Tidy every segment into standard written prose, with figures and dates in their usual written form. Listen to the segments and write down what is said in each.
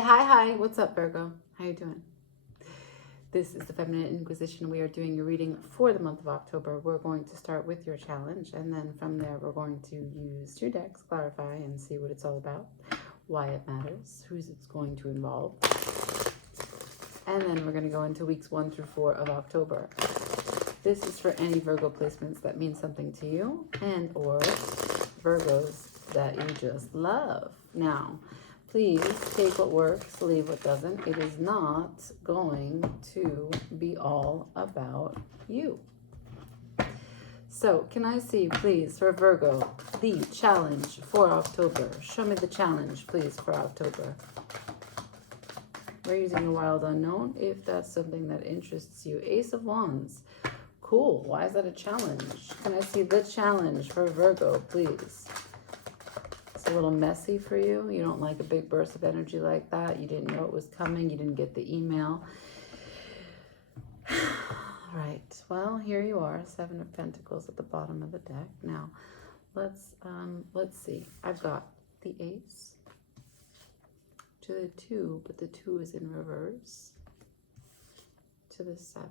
Hi. What's up, Virgo? How you doing? This is the Feminine Inquisition. We are doing a reading for the month of October. We're going to start with your challenge, and then from there, we're going to use 2 decks, clarify, and see what it's all about, why it matters, who's it's going to involve. And then we're going to go into weeks 1 through 4 of October. This is for any Virgo placements that mean something to you and or Virgos that you just love. Now, please take what works, leave what doesn't. It is not going to be all about you. So, can I see, please, for Virgo, the challenge for October? Show me the challenge, please, for October. We're using the Wild Unknown, if that's something that interests you. Ace of Wands. Cool. Why is that a challenge? Can I see the challenge for Virgo, please? It's a little messy for you. You don't like a big burst of energy like that. You didn't know it was coming. You didn't get the email. All right. Well, here you are. 7 of Pentacles at the bottom of the deck. Now, let's see. I've got the Ace to the 2, but the 2 is in reverse, to the 7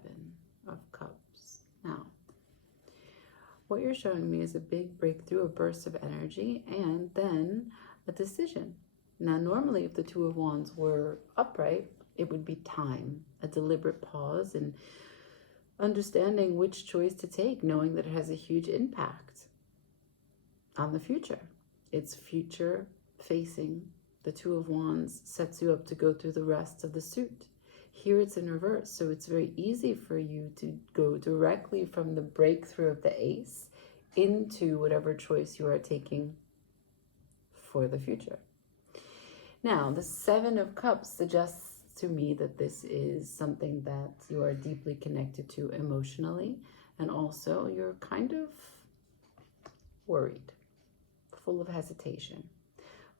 of Cups. Now, what you're showing me is a big breakthrough, a burst of energy, and then a decision. Now, normally, if the 2 of Wands were upright, it would be time, a deliberate pause, and understanding which choice to take, knowing that it has a huge impact on the future. It's future facing. The 2 of Wands sets you up to go through the rest of the suit. Here it's in reverse, so it's very easy for you to go directly from the breakthrough of the Ace into whatever choice you are taking for the future. Now, the 7 of Cups suggests to me that this is something that you are deeply connected to emotionally, and also you're kind of worried, full of hesitation,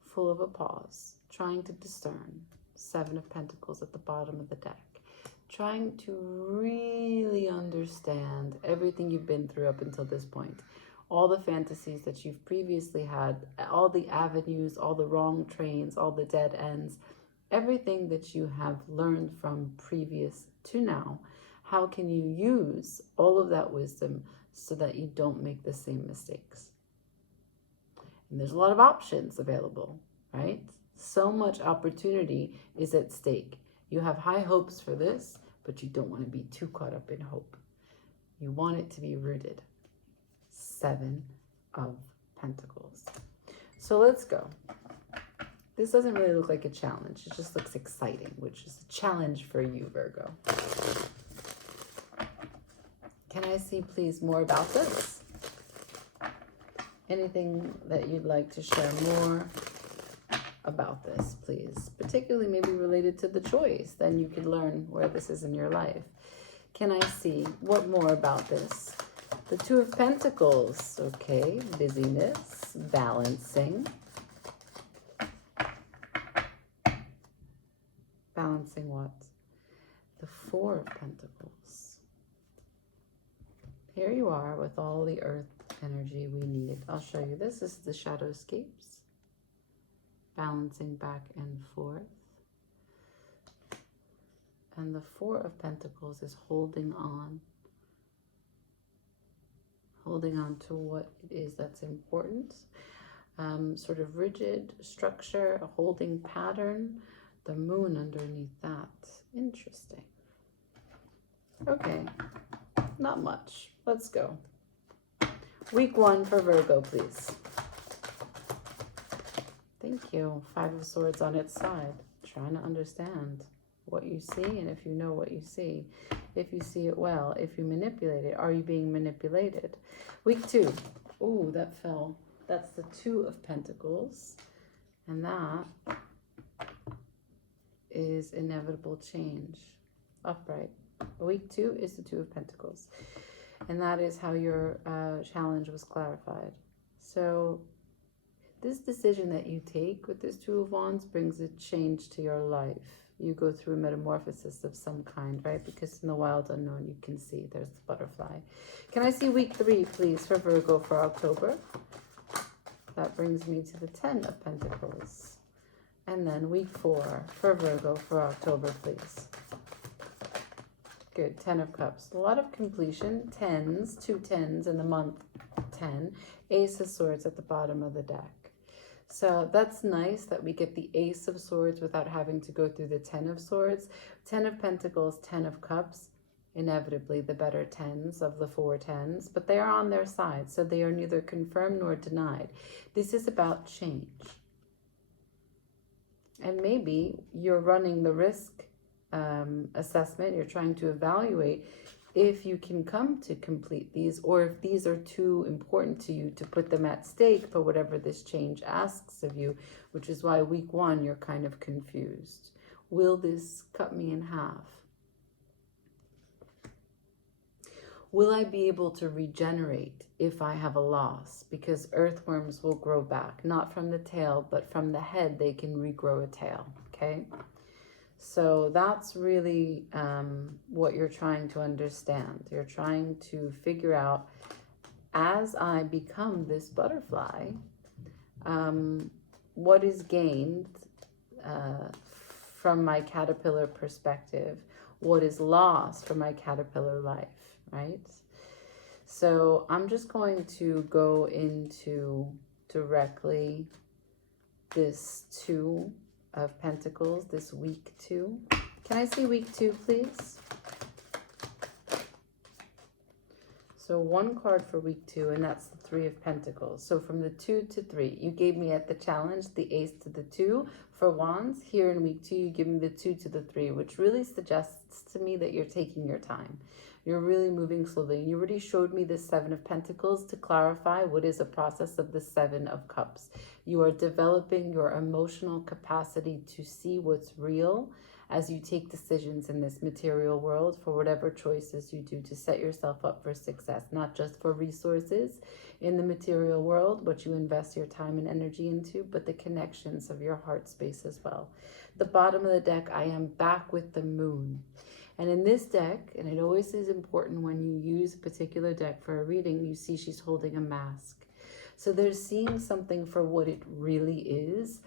full of a pause, trying to discern. 7 of Pentacles at the bottom of the deck. Trying to really understand everything you've been through up until this point. All the fantasies that you've previously had, all the avenues, all the wrong trains, all the dead ends, everything that you have learned from previous to now. How can you use all of that wisdom so that you don't make the same mistakes? And there's a lot of options available, right? So much opportunity is at stake. You have high hopes for this, but you don't want to be too caught up in hope. You want it to be rooted. 7 of Pentacles. So let's go. This doesn't really look like a challenge. It just looks exciting, which is a challenge for you, Virgo. Can I see, please, more about this? Anything that you'd like to share more about this, please, particularly maybe related to the choice, then you can learn where this is in your life. Can I see what more about this? The 2 of Pentacles, okay, busyness, balancing. Balancing what? The 4 of Pentacles. Here you are with all the earth energy we need. I'll show you this. This is the Shadowscapes. Balancing back and forth. And the 4 of Pentacles is holding on to what it is that's important. Sort of rigid structure, a holding pattern, the moon underneath that. Interesting. Okay, not much. Let's go. Week 1 for Virgo, please. Thank you. 5 of Swords on its side. Trying to understand what you see, and if you know what you see. If you see it well, if you manipulate it, are you being manipulated? Week 2. Ooh, that fell. That's the 2 of Pentacles. And that is inevitable change. Upright. Week 2 is the 2 of Pentacles. And that is how your challenge was clarified. So this decision that you take with this 2 of Wands brings a change to your life. You go through a metamorphosis of some kind, right? Because in the Wild Unknown, you can see there's the butterfly. Can I see week 3, please, for Virgo for October? That brings me to the 10 of Pentacles. And then week 4 for Virgo for October, please. Good. 10 of Cups. A lot of completion. 10s, 2 10s in the month 10. Ace of Swords at the bottom of the deck. So that's nice that we get the Ace of Swords without having to go through the 10 of Swords. 10 of Pentacles, 10 of Cups. Inevitably the better 10s of the 4 10s. But they are on their side. So they are neither confirmed nor denied. This is about change. And maybe you're running the risk assessment. You're trying to evaluate if you can come to complete these, or if these are too important to you to put them at stake for whatever this change asks of you, which is why week 1 you're kind of confused. Will this cut me in half? Will I be able to regenerate if I have a loss? Because earthworms will grow back, not from the tail, but from the head they can regrow a tail, okay? So that's really what you're trying to understand. You're trying to figure out, as I become this butterfly, what is gained from my caterpillar perspective, what is lost from my caterpillar life, right? So I'm just going to go into directly this 2 of Pentacles, this week 2. Can I see week 2, please? So 1 card for week 2, and that's the 3 of Pentacles. So from the 2 to 3, you gave me at the challenge the Ace to the 2 for Wands. Here in week 2, you give me the 2 to the 3, which really suggests to me that you're taking your time. You're really moving slowly. You already showed me the 7 of Pentacles to clarify what is a process of the 7 of Cups. You are developing your emotional capacity to see what's real as you take decisions in this material world for whatever choices you do to set yourself up for success, not just for resources in the material world, what you invest your time and energy into, but the connections of your heart space as well. The bottom of the deck, I am back with the Moon. And in this deck, and it always is important when you use a particular deck for a reading, you see she's holding a mask. So there's seeing something for what it really is.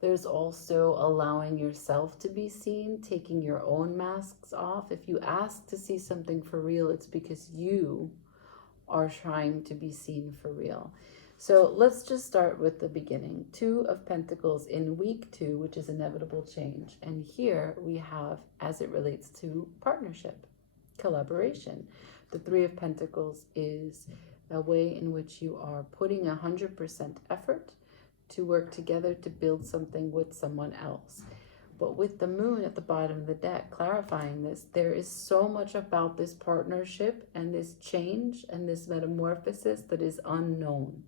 There's also allowing yourself to be seen, taking your own masks off. If you ask to see something for real, it's because you are trying to be seen for real. So let's just start with the beginning. 2 of Pentacles in week 2, which is inevitable change. And here we have, as it relates to partnership, collaboration. The 3 of Pentacles is a way in which you are putting 100% effort to work together to build something with someone else. But with the Moon at the bottom of the deck clarifying this, there is so much about this partnership and this change and this metamorphosis that is unknown.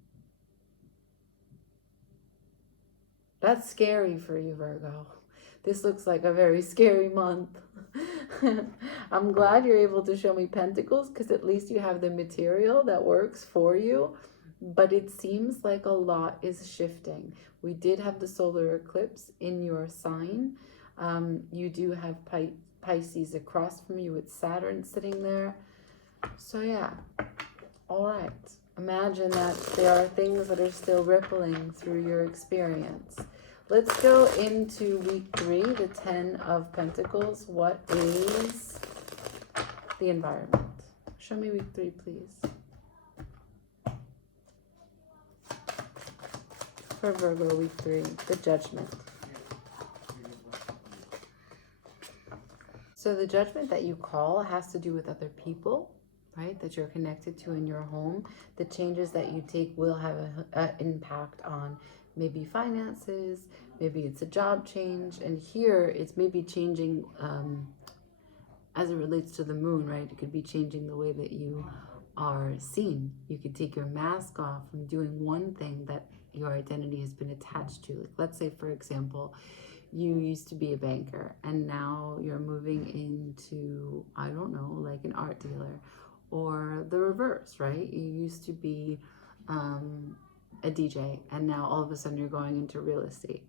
That's scary for you, Virgo. This looks like a very scary month. I'm glad you're able to show me Pentacles because at least you have the material that works for you. But it seems like a lot is shifting. We did have the solar eclipse in your sign. You do have Pisces across from you with Saturn sitting there. So yeah, all right. Imagine that there are things that are still rippling through your experience. Let's go into week 3, the 10 of Pentacles. What is the environment? Show me week 3, please. For Virgo, week 3, the Judgment. So the judgment that you call has to do with other people, right, that you're connected to in your home. The changes that you take will have an impact on maybe finances, maybe it's a job change, and here it's maybe changing as it relates to the Moon, right? It could be changing the way that you are seen. You could take your mask off from doing one thing that your identity has been attached to. Like, let's say, for example, you used to be a banker and now you're moving into, I don't know, like an art dealer, or the reverse, right? You used to be a DJ and now all of a sudden you're going into real estate.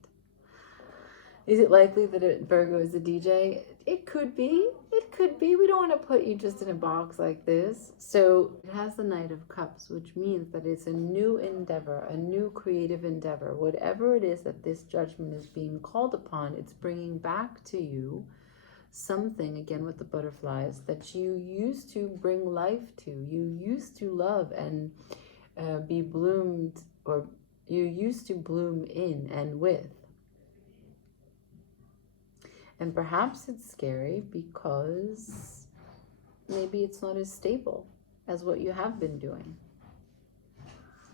Is it likely that Virgo is a DJ? It could be. It could be. We don't want to put you just in a box like this. So it has the Knight of Cups, which means that it's a new endeavor, a new creative endeavor. Whatever it is that this judgment is being called upon, it's bringing back to you something, again with the butterflies, that you used to bring life to. You used to love and be bloomed, or you used to bloom in and with. And perhaps it's scary because maybe it's not as stable as what you have been doing.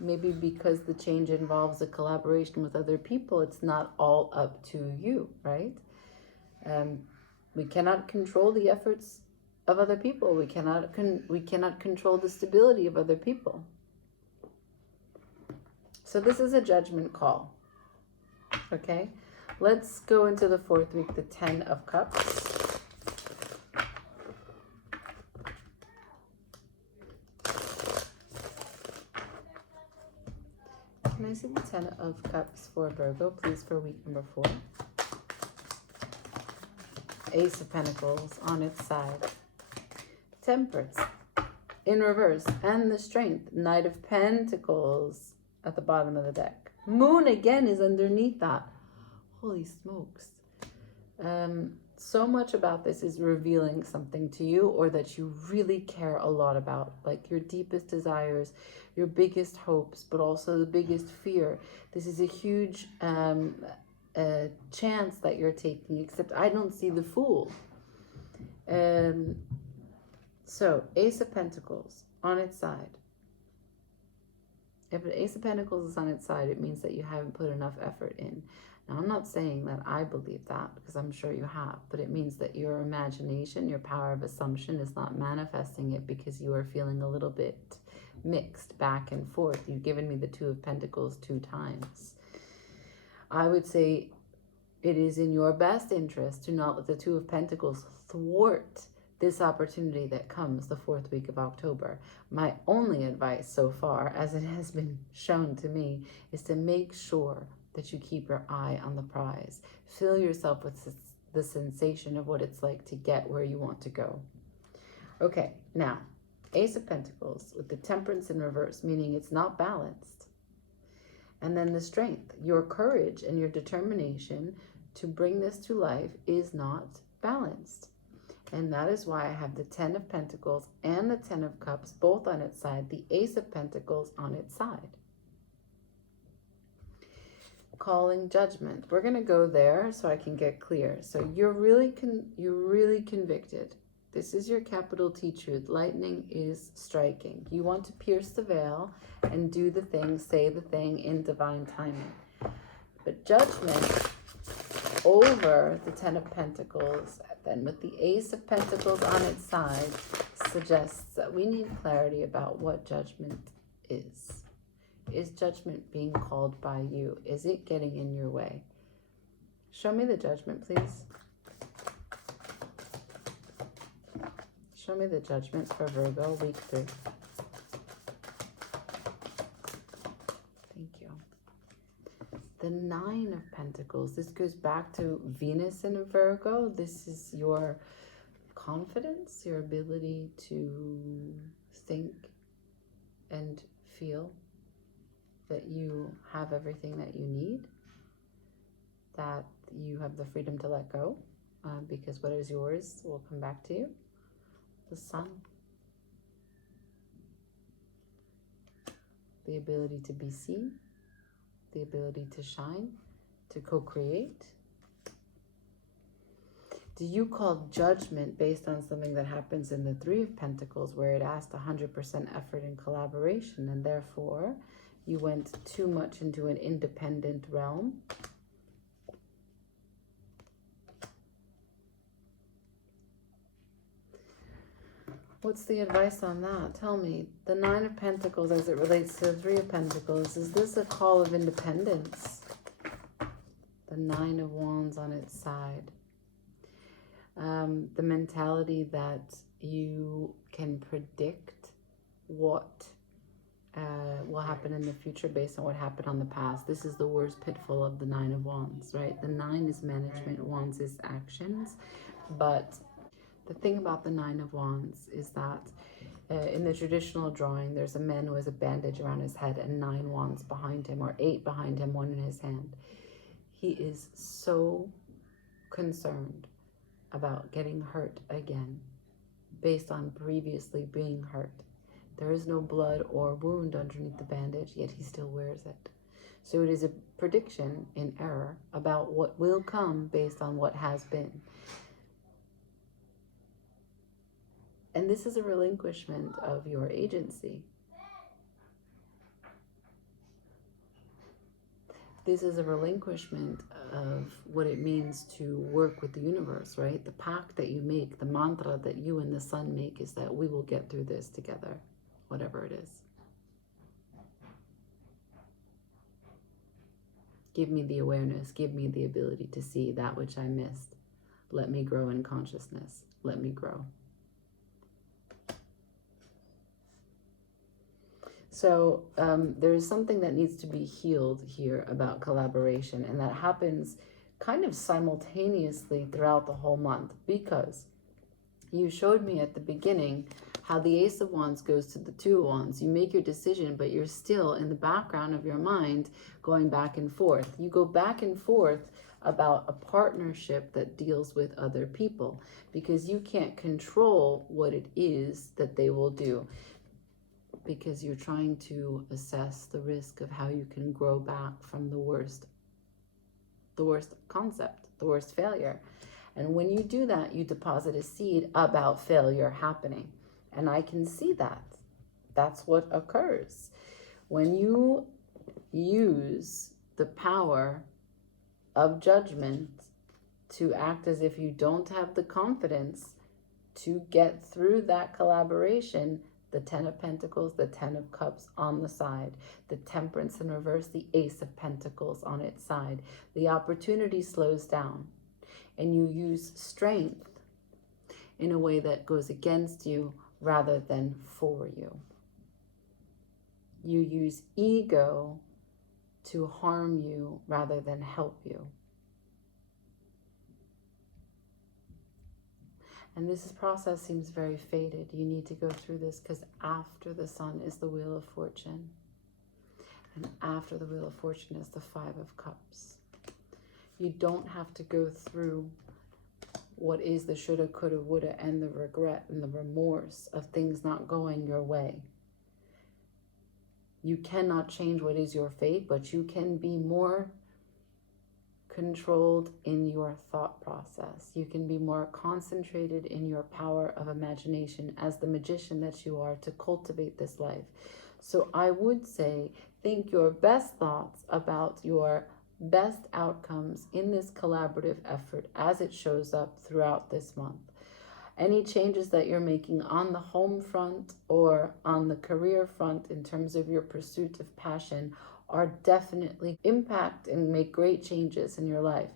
Maybe because the change involves a collaboration with other people, it's not all up to you, right? We cannot control the efforts of other people. We cannot control the stability of other people. So this is a judgment call, okay? Let's go into the fourth week, the 10 of Cups. Can I see the 10 of Cups for Virgo, please, for week number 4? Ace of Pentacles on its side. Temperance in reverse, and the Strength. Knight of Pentacles at the bottom of the deck. Moon again is underneath that. Holy smokes. So much about this is revealing something to you, or that you really care a lot about, like your deepest desires, your biggest hopes, but also the biggest fear. This is a huge chance that you're taking, except I don't see the Fool. So Ace of Pentacles on its side. If an Ace of Pentacles is on its side, it means that you haven't put enough effort in. Now, I'm not saying that I believe that, because I'm sure you have, but it means that your imagination, your power of assumption is not manifesting it because you are feeling a little bit mixed back and forth. You've given me the 2 of Pentacles 2 times. I would say it is in your best interest to not let the 2 of Pentacles thwart this opportunity that comes the 4th week of October. My only advice so far, as it has been shown to me, is to make sure that you keep your eye on the prize. Fill yourself with the sensation of what it's like to get where you want to go. Okay, now, Ace of Pentacles with the Temperance in reverse, meaning it's not balanced. And then the Strength, your courage and your determination to bring this to life is not balanced. And that is why I have the 10 of Pentacles and the 10 of Cups both on its side, the Ace of Pentacles on its side. Calling judgment. We're going to go there so I can get clear. So you're really convicted. This is your capital T truth. Lightning is striking. You want to pierce the veil and do the thing, say the thing in divine timing. But judgment over the 10 of Pentacles, then with the Ace of Pentacles on its side, suggests that we need clarity about what judgment is. Is judgment being called by you? Is it getting in your way? Show me the judgment, please. Show me the judgment for Virgo, week 3. Thank you. The 9 of Pentacles. This goes back to Venus in Virgo. This is your confidence, your ability to think and feel that you have everything that you need, that you have the freedom to let go, because what is yours will come back to you. The Sun. The ability to be seen, the ability to shine, to co-create. Do you call judgment based on something that happens in the 3 of Pentacles, where it asked 100% effort and collaboration, and therefore you went too much into an independent realm? What's the advice on that? Tell me. The 9 of Pentacles as it relates to the 3 of Pentacles. Is this a call of independence? The 9 of Wands on its side. The mentality that you can predict what will happen in the future based on what happened on the past. This is the worst pitfall of the Nine of Wands, right? The Nine is management, Wands is actions. But the thing about the Nine of Wands is that in the traditional drawing, there's a man who has a bandage around his head and 9 wands behind him, or 8 behind him, 1 in his hand. He is so concerned about getting hurt again based on previously being hurt. There is no blood or wound underneath the bandage, yet he still wears it. So it is a prediction in error about what will come based on what has been. And this is a relinquishment of your agency. This is a relinquishment of what it means to work with the universe, right? The pact that you make, the mantra that you and the sun make is that we will get through this together, whatever it is. Give me the awareness, give me the ability to see that which I missed. Let me grow in consciousness. Let me grow. So there is something that needs to be healed here about collaboration, and that happens kind of simultaneously throughout the whole month, because you showed me at the beginning how the Ace of Wands goes to the Two of Wands. You make your decision, but you're still in the background of your mind going back and forth. You go back and forth about a partnership that deals with other people, because you can't control what it is that they will do, because you're trying to assess the risk of how you can grow back from the worst concept, the worst failure. And when you do that, you deposit a seed about failure happening. And I can see that. That's what occurs. When you use the power of judgment to act as if you don't have the confidence to get through that collaboration, the 10 of Pentacles, the 10 of Cups on the side, the Temperance in reverse, the Ace of Pentacles on its side, the opportunity slows down, and you use strength in a way that goes against you rather than for you. You use ego to harm you rather than help you. And this process seems very fated. You need to go through this, because after the Sun is the Wheel of Fortune. And after the Wheel of Fortune is the 5 of Cups. You don't have to go through what is the shoulda, coulda, woulda, and the regret and the remorse of things not going your way. You cannot change what is your fate, but you can be more controlled in your thought process. You can be more concentrated in your power of imagination as the magician that you are to cultivate this life. So I would say, think your best thoughts about your best outcomes in this collaborative effort as it shows up throughout this month. Any changes that you're making on the home front or on the career front in terms of your pursuit of passion are definitely impact and make great changes in your life.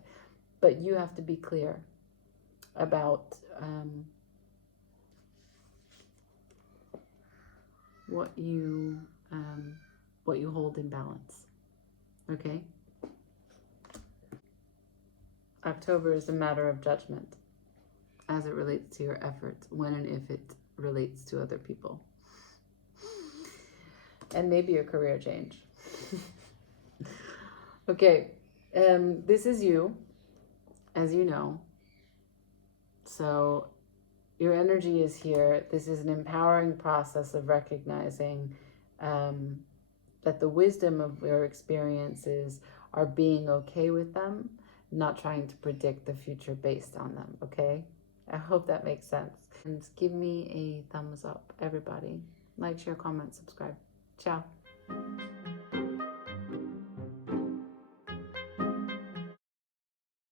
But you have to be clear about what you hold in balance. Okay? October is a matter of judgment as it relates to your efforts, when and if it relates to other people. And maybe a career change. Okay, this is you, as you know. So your energy is here. This is an empowering process of recognizing that the wisdom of your experiences are being okay with them, not trying to predict the future based on them, okay? I hope that makes sense. And give me a thumbs up, everybody. Like, share, comment, subscribe. Ciao.